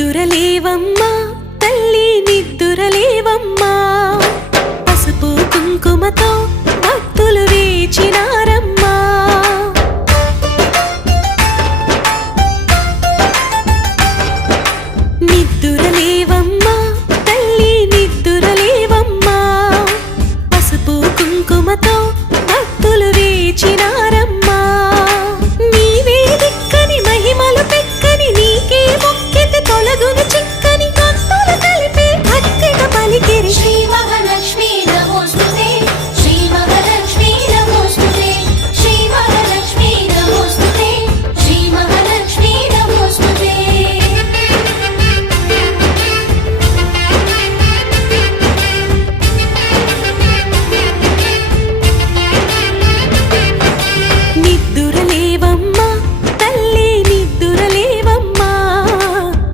నిదురలేవమ్మా